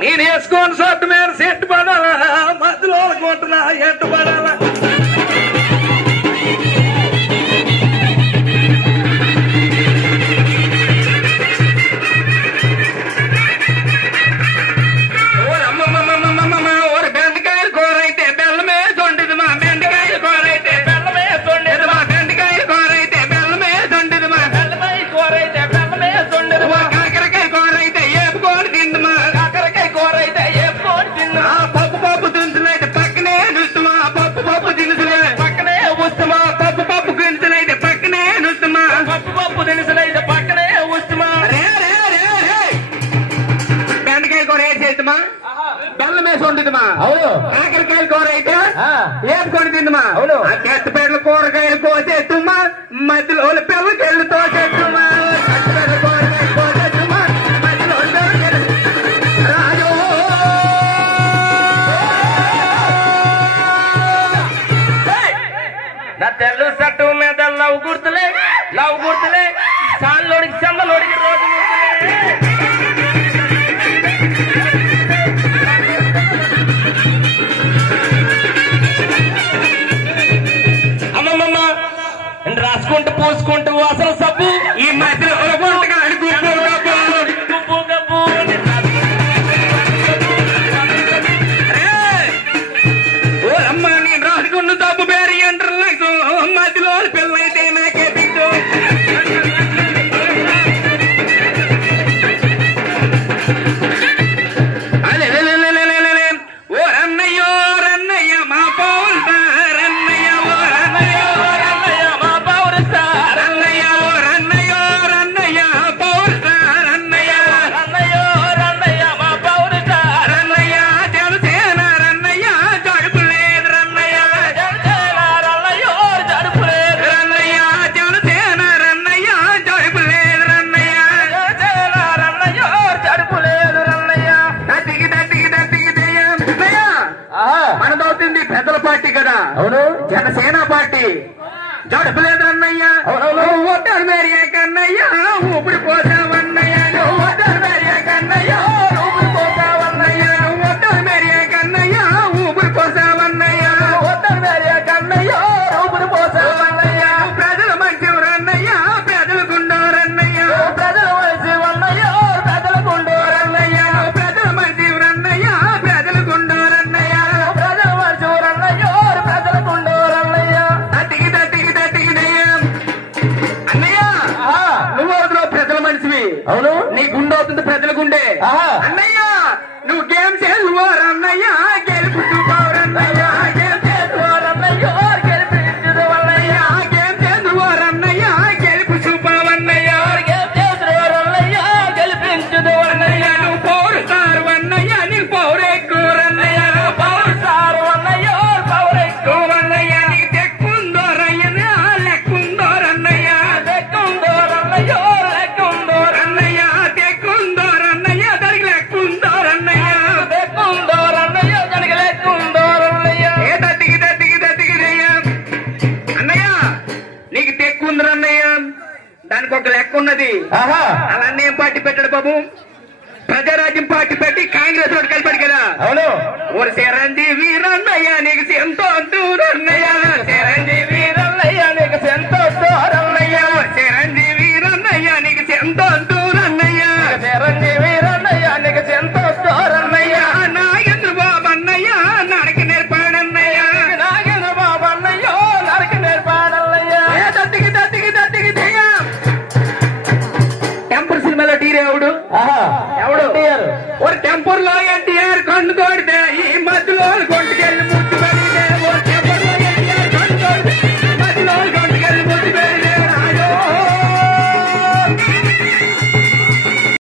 నేను వేసుకోని షర్ట్ మీద సెట్ పడాలా మధ్యలో అనుకుంటున్నా ఎట్టు పడాలా కాకరకాయలు కూర అయితే వేపుకొని తిందమా కట్టపేటల కూరగాయలు కోసేస్తుమ్మా మధ్యలో పిల్లకెళ్ళు తోసేస్తుమ్మా కట్టపేటల కూరగాయలు కోసేస్తుమ్మా మధ్యలో రాజు నా తెల్లు సట్టు మీద లవ్ గుర్తులే చాలోడికి చందలోడికి రోజు రాసుకుంటూ పోసుకుంటూ అసలు సబ్బు ఈ మధ్య అమ్మ నేను రాసుకున్న సబ్బు పేరు ఎంటర్ మధ్యలో పిల్లలైతే నాకే దిక్కు అదే ఓ రన్నయ్యో రన్నయ్య మా పౌరు రన్నయ్య ఓ రన్నయ్య మనదవుతుంది పెద్దల పార్టీ కదా అవును జనసేన పార్టీ జడపలేదు అన్నయ్య ఓటర్ మేరియా కన్నయ్య ఊపిరి పోసావన్నయ్య ఓటర్ మేరియా కన్నయ్య ఊపిరి పోసావన్నయ్య ఓటర్ మేరియా కన్నయ్య ఊపిరి పోసావన్నయ్య ఓటర్ మేరియా కన్నయ్య ఊపిరి పోసావన్నయ్య ప్రజల మంచి రన్నయ్య ప్రజల గుండోరన్నయ్య ప్రజల మంచి వన్నయ్య ప్రజల గుండోరన్నయ్య ప్రజల మంచి రన్నయ్య ప్రజల గుండోరన్నయ్య ప్రజల మంచి రన్నయ్య ప్రజల గుండోరన్నయ్య తట్టికి తట్టికి తట్టికి అన్నయ్య నువ్వు అవుతున్నా ప్రజల మనిషివి అవును నీ గుండె అవుతుంది ప్రజల గుండె అన్నయ్య నువ్వు గేమ్ చేయాలన్నయ్య గెలుపు చూపవరన్నయ్య గేమ్ చేయాలన్నయ్య గెలిపించుదవన్నయ్య గేమ్ చేయాలన్నయ్య గెలుపు చూపవన్నయ్య గేమ్ చేయాలన్నయ్య గెలిపించుదవన్నయ్య నువ్వు పౌరు సారు అన్నయ్య నీకు పౌరు ఎక్కువరన్నయ్య పౌరు సారు అన్నయ్య పౌరు ఎక్కువన్నయ్య నీకు తెక్కుందోరయ్య లెక్కుందోరన్నయ్య తెక్కుందోరన్నయ్య లెక్కుందోరన్నయ్య తెక్కుందోరన్నయ్య దానికి లెక్కుందోరన్నయ్య తెక్కుందోరన్నయ్య దానికి లెక్కుందోరన్నయ్య ఏ దత్తికి దత్తికి దత్తికి అన్నయ్య నీకు తెక్కుందరన్నయ్య దానికి ఒక లెక్క ఉన్నది అలానే ఏం పార్టీ పెట్టాడు బాబు ప్రజారాజ్యం పార్టీ పెట్టి కాంగ్రెస్ వాడు కలిపాడు కదా అవును ఓ చిరంజీవి రన్నయ్య నీకు ఎంతో దూరన్నయ్య చిరంజీవి రన్నయ్య నీకు ఎంతో దూరన్నయ్య చిరంజీవి రన్నయ్య నీకు ఎంతో దూరన్నయ్య చిరంజీవి రన్నయ్య నీకు ఎంతో దూరన్నయ్య నాగేంద్ర బాబు అన్నయ్య నరక నేర్పాడన్నయ్య నాగేంద్ర బాబు అన్నయ్య నరక నేర్పాడన్నయ్య దత్తికి దత్తికి దత్తికి టెంపర్ సినిమాలో టీరే ఎవడు ఎవడు ఒక టెంపర్ లో ఎన్టీఆర్ కన్ను కొడితే ఈ మధ్యలో